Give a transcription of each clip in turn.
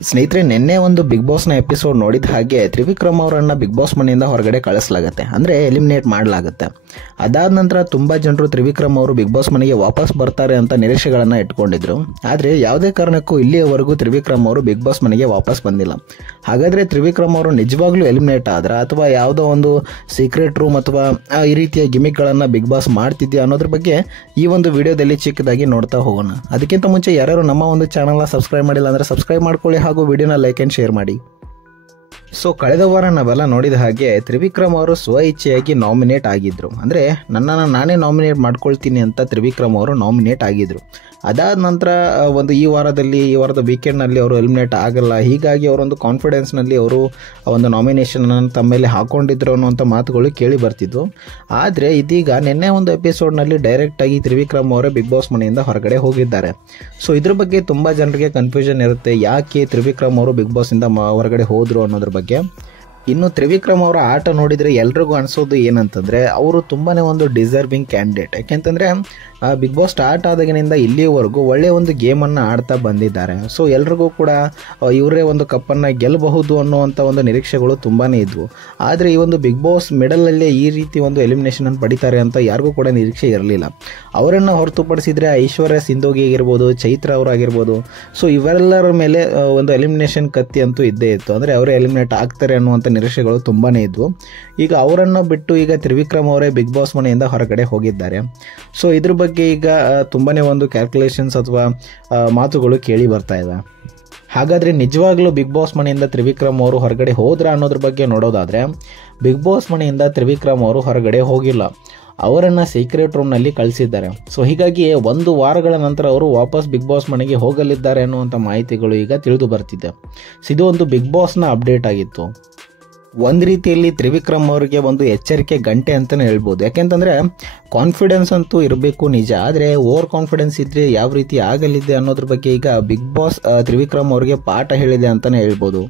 ಸ್ನೇಹಿತರೆ, ನಿನ್ನೆ ಒಂದು ಬಿಗ್ ಬಾಸ್ನ ಎಪಿಸೋಡ್ ನೋಡಿದ ಹಾಗೆ ತ್ರಿವಿಕ್ರಮ್ ಅವರನ್ನ ಬಿಗ್ ಬಾಸ್ ಮನೆಯಿಂದ ಹೊರಗಡೆ ಕಳಿಸಲಾಗುತ್ತೆ, ಅಂದರೆ ಎಲಿಮಿನೇಟ್ ಮಾಡಲಾಗುತ್ತೆ. ಅದಾದ ನಂತರ ತುಂಬ ಜನರು ತ್ರಿವಿಕ್ರಮ್ ಅವರು ಬಿಗ್ ಬಾಸ್ ಮನೆಗೆ ವಾಪಸ್ ಬರ್ತಾರೆ ಅಂತ ನಿರೀಕ್ಷೆಗಳನ್ನು ಇಟ್ಕೊಂಡಿದ್ರು. ಆದರೆ ಯಾವುದೇ ಕಾರಣಕ್ಕೂ ಇಲ್ಲಿಯವರೆಗೂ ತ್ರಿವಿಕ್ರಮ್ ಅವರು ಬಿಗ್ ಬಾಸ್ ಮನೆಗೆ ವಾಪಸ್ ಬಂದಿಲ್ಲ. ಹಾಗಾದರೆ ತ್ರಿವಿಕ್ರಮ್ ಅವರು ನಿಜವಾಗ್ಲೂ ಎಲಿಮಿನೇಟ್ ಆದ್ರೆ ಅಥವಾ ಯಾವುದೋ ಒಂದು ಸೀಕ್ರೆಟ್ ರೂಮ್ ಅಥವಾ ಈ ರೀತಿಯ ಗಿಮಿಕ್ಗಳನ್ನು ಬಿಗ್ ಬಾಸ್ ಮಾಡ್ತಿದ್ಯಾ ಅನ್ನೋದ್ರ ಬಗ್ಗೆ ಈ ಒಂದು ವಿಡಿಯೋದಲ್ಲಿ ಚಿಕ್ಕದಾಗಿ ನೋಡ್ತಾ ಹೋಗೋಣ. ಅದಕ್ಕಿಂತ ಮುಂಚೆ ಯಾರ್ಯಾರು ನಮ್ಮ ಒಂದು ಚಾನಲ್ನ ಸಬ್ಸ್ಕ್ರೈಬ್ ಮಾಡಿಲ್ಲ ಅಂದರೆ ಸಬ್ಸ್ಕ್ರೈಬ್ ಮಾಡ್ಕೊಳ್ಳಿ ಹಾಗೂ ವಿಡಿಯೋನ ಲೈಕ್ ಆ್ಯಂಡ್ ಶೇರ್ ಮಾಡಿ. ಸೊ ಕಳೆದ ವಾರ ನಾವೆಲ್ಲ ನೋಡಿದ ಹಾಗೆ ತ್ರಿವಿಕ್ರಮ್ ಅವರು ಸ್ವ ಇಚ್ಛೆಯಾಗಿ ನಾಮಿನೇಟ್ ಆಗಿದ್ರು, ಅಂದರೆ ನನ್ನನ್ನು ನಾನೇ ನಾಮಿನೇಟ್ ಮಾಡ್ಕೊಳ್ತೀನಿ ಅಂತ ತ್ರಿವಿಕ್ರಮ್ ಅವರು ನಾಮಿನೇಟ್ ಆಗಿದ್ರು. ಅದಾದ ನಂತರ ಈ ವಾರದ ವೀಕೆಂಡ್ನಲ್ಲಿ ಅವರು ಎಲಿಮಿನೇಟ್ ಆಗಲ್ಲ, ಹೀಗಾಗಿ ಅವರೊಂದು ಕಾನ್ಫಿಡೆನ್ಸ್ನಲ್ಲಿ ಅವರು ಒಂದು ನಾಮಿನೇಷನನ್ನು ತಮ್ಮ ಮೇಲೆ ಹಾಕ್ಕೊಂಡಿದ್ರು ಅನ್ನುವಂಥ ಮಾತುಗಳು ಕೇಳಿ ಬರ್ತಿದ್ವು. ಆದರೆ ಇದೀಗ ನಿನ್ನೆ ಒಂದು ಎಪಿಸೋಡ್ನಲ್ಲಿ ಡೈರೆಕ್ಟಾಗಿ ತ್ರಿವಿಕ್ರಮ್ ಅವರೇ ಬಿಗ್ ಬಾಸ್ ಮನೆಯಿಂದ ಹೊರಗಡೆ ಹೋಗಿದ್ದಾರೆ. ಸೊ ಇದ್ರ ಬಗ್ಗೆ ತುಂಬ ಜನರಿಗೆ ಕನ್ಫ್ಯೂಷನ್ ಇರುತ್ತೆ, ಯಾಕೆ ತ್ರಿವಿಕ್ರಮ್ ಅವರು ಬಿಗ್ ಬಾಸಿಂದ ಹೊರಗಡೆ ಹೋದರು ಅನ್ನೋದ್ರ ಬಗ್ಗೆ. ಇನ್ನು ತ್ರಿವಿಕ್ರಮ್ ಅವರ ಆಟ ನೋಡಿದರೆ ಎಲ್ರಿಗೂ ಅನಿಸೋದು ಏನಂತಂದರೆ ಅವರು ತುಂಬಾ ಒಂದು ಡಿಸರ್ವಿಂಗ್ ಕ್ಯಾಂಡಿಡೇಟ್. ಯಾಕೆಂತಂದರೆ ಬಿಗ್ ಬಾಸ್ ಸ್ಟಾರ್ಟ್ ಆದಾಗಿನಿಂದ ಇಲ್ಲಿವರೆಗೂ ಒಳ್ಳೆಯ ಒಂದು ಗೇಮನ್ನು ಆಡ್ತಾ ಬಂದಿದ್ದಾರೆ. ಸೊ ಎಲ್ರಿಗೂ ಕೂಡ ಇವರೇ ಒಂದು ಕಪ್ಪನ್ನು ಗೆಲ್ಲಬಹುದು ಅನ್ನುವಂಥ ಒಂದು ನಿರೀಕ್ಷೆಗಳು ತುಂಬಾ ಇದ್ವು. ಆದರೆ ಈ ಒಂದು ಬಿಗ್ ಬಾಸ್ ಮಿಡಲಲ್ಲೇ ಈ ರೀತಿ ಒಂದು ಎಲಿಮಿನೇಷನನ್ನು ಪಡಿತಾರೆ ಅಂತ ಯಾರಿಗೂ ಕೂಡ ನಿರೀಕ್ಷೆ ಇರಲಿಲ್ಲ. ಅವರನ್ನು ಹೊರತುಪಡಿಸಿದರೆ ಐಶ್ವರ್ಯ ಸಿಂಧೋಗಿ ಆಗಿರ್ಬೋದು, ಚೈತ್ರ ಅವರಾಗಿರ್ಬೋದು, ಸೊ ಇವರೆಲ್ಲರ ಮೇಲೆ ಒಂದು ಎಲಿಮಿನೇಷನ್ ಕತ್ತಿ ಅಂತೂ ಇದ್ದೇ ಇತ್ತು. ಅಂದರೆ ಅವರೇ ಎಲಿಮಿನೇಟ್ ಆಗ್ತಾರೆ ಅನ್ನುವಂಥ ನಿರೀಕ್ಷೆಗಳು ತುಂಬಾ ಇದ್ವು. ಈಗ ಅವರನ್ನು ಬಿಟ್ಟು ಈಗ ತ್ರಿವಿಕ್ರಮ್ ಅವರೇ ಬಿಗ್ ಬಾಸ್ ಮನೆಯಿಂದ ಹೊರಗಡೆ ಹೋಗಿದ್ದಾರೆ. ಸೊ ಇದ್ರ ಬಗ್ಗೆ ಈಗ ತುಂಬಾ ಒಂದು ಕ್ಯಾಲ್ಕುಲೇಷನ್ಸ್ ಅಥವಾ ಮಾತುಗಳು ಕೇಳಿ ಬರ್ತಾ ಇದೆ. ಹಾಗಾದರೆ ನಿಜವಾಗ್ಲೂ ಬಿಗ್ ಬಾಸ್ ಮನೆಯಿಂದ ತ್ರಿವಿಕ್ರಮ್ ಅವರು ಹೊರಗಡೆ ಹೋದ್ರ ಅನ್ನೋದ್ರ ಬಗ್ಗೆ ನೋಡೋದಾದರೆ, ಬಿಗ್ ಬಾಸ್ ಮನೆಯಿಂದ ತ್ರಿವಿಕ್ರಮ್ ಅವರು ಹೊರಗಡೆ ಹೋಗಿಲ್ಲ, ಅವರನ್ನು ಸೀಕ್ರೆಟ್ ರೂಮ್ನಲ್ಲಿ ಕಳಿಸಿದ್ದಾರೆ. ಸೊ ಹೀಗಾಗಿ 1 ವಾರಗಳ ನಂತರ ಅವರು ವಾಪಸ್ ಬಿಗ್ ಬಾಸ್ ಮನೆಗೆ ಹೋಗಲಿದ್ದಾರೆ ಅನ್ನುವಂಥ ಮಾಹಿತಿಗಳು ಈಗ ತಿಳಿದು ಬರ್ತಿದೆ. ಇದು ಒಂದು ಬಿಗ್ ಬಾಸ್ನ ಅಪ್ಡೇಟ್ ಆಗಿತ್ತು. ಒಂದು ರೀತಿಯಲ್ಲಿ ತ್ರಿವಿಕ್ರಮ್ ಅವರಿಗೆ ಒಂದು ಎಚ್ಚರಿಕೆ ಗಂಟೆ ಅಂತಲೇ ಹೇಳ್ಬೋದು. ಯಾಕೆಂತಂದರೆ ಕಾನ್ಫಿಡೆನ್ಸ್ ಅಂತೂ ಇರಬೇಕು ನಿಜ, ಆದರೆ ಓವರ್ ಕಾನ್ಫಿಡೆನ್ಸ್ ಇದ್ದರೆ ಯಾವ ರೀತಿ ಆಗಲಿದೆ ಅನ್ನೋದ್ರ ಬಗ್ಗೆ ಈಗ ಬಿಗ್ ಬಾಸ್ ತ್ರಿವಿಕ್ರಮ್ ಅವರಿಗೆ ಪಾಠ ಹೇಳಿದೆ ಅಂತಲೇ ಹೇಳ್ಬೋದು.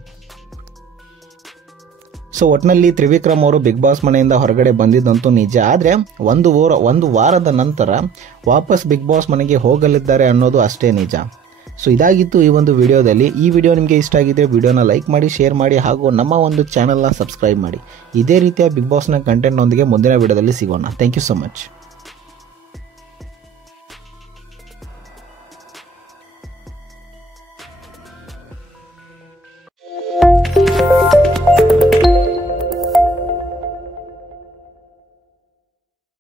ಸೊ ಒಟ್ಟಿನಲ್ಲಿ ತ್ರಿವಿಕ್ರಮ್ ಅವರು ಬಿಗ್ ಬಾಸ್ ಮನೆಯಿಂದ ಹೊರಗಡೆ ಬಂದಿದ್ದಂತೂ ನಿಜ, ಆದರೆ ಒಂದು ವಾರದ ನಂತರ ವಾಪಸ್ ಬಿಗ್ ಬಾಸ್ ಮನೆಗೆ ಹೋಗಲಿದ್ದಾರೆ ಅನ್ನೋದು ಅಷ್ಟೇ ನಿಜ. ಸೊ ಇದಾಗಿತ್ತು ಈ ಒಂದು ವಿಡಿಯೋದಲ್ಲಿ. ಈ ವಿಡಿಯೋ ನಿಮಗೆ ಇಷ್ಟ ಆಗಿದ್ದರೆ ವಿಡಿಯೋನ ಲೈಕ್ ಮಾಡಿ, ಶೇರ್ ಮಾಡಿ ಹಾಗೂ ನಮ್ಮ ಒಂದು ಚಾನಲ್ನ ಸಬ್ಸ್ಕ್ರೈಬ್ ಮಾಡಿ. ಇದೇ ರೀತಿಯ ಬಿಗ್ ಬಾಸ್ನ ಕಂಟೆಂಟ್ನೊಂದಿಗೆ ಮುಂದಿನ ವಿಡಿಯೋದಲ್ಲಿ ಸಿಗೋಣ. Thank you so much.